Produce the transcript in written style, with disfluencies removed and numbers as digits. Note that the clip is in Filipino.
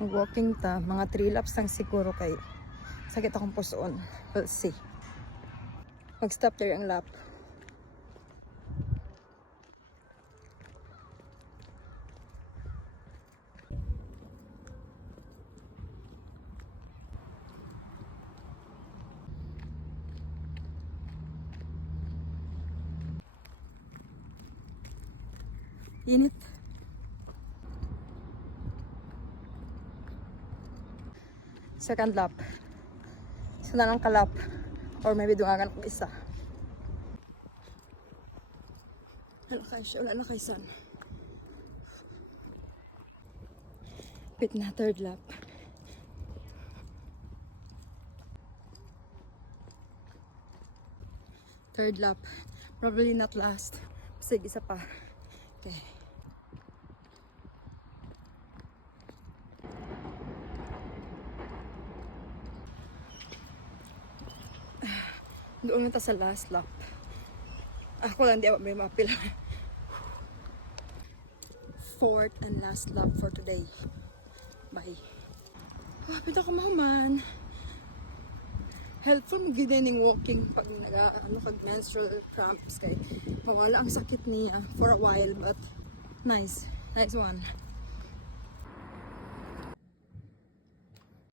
Mag-walking ta, mga 3 laps lang siguro kay sakit akong pusoon. We'll see. Mag-stop there ang lap. Init. Second lap. Isa na lang kalap. Or maybe dungagan ko isa. Wala na kay San. Pit na, third lap. Third lap. Probably not last. Sige, isa pa. Okay. Doon na sa last lap. Ako lang di ako may mapila. Fourth and last lap for today. Bye. Pito ko mahuman. Helpful magidining walking pag kag menstrual cramps kay mawala ang sakit niya for a while, but nice one.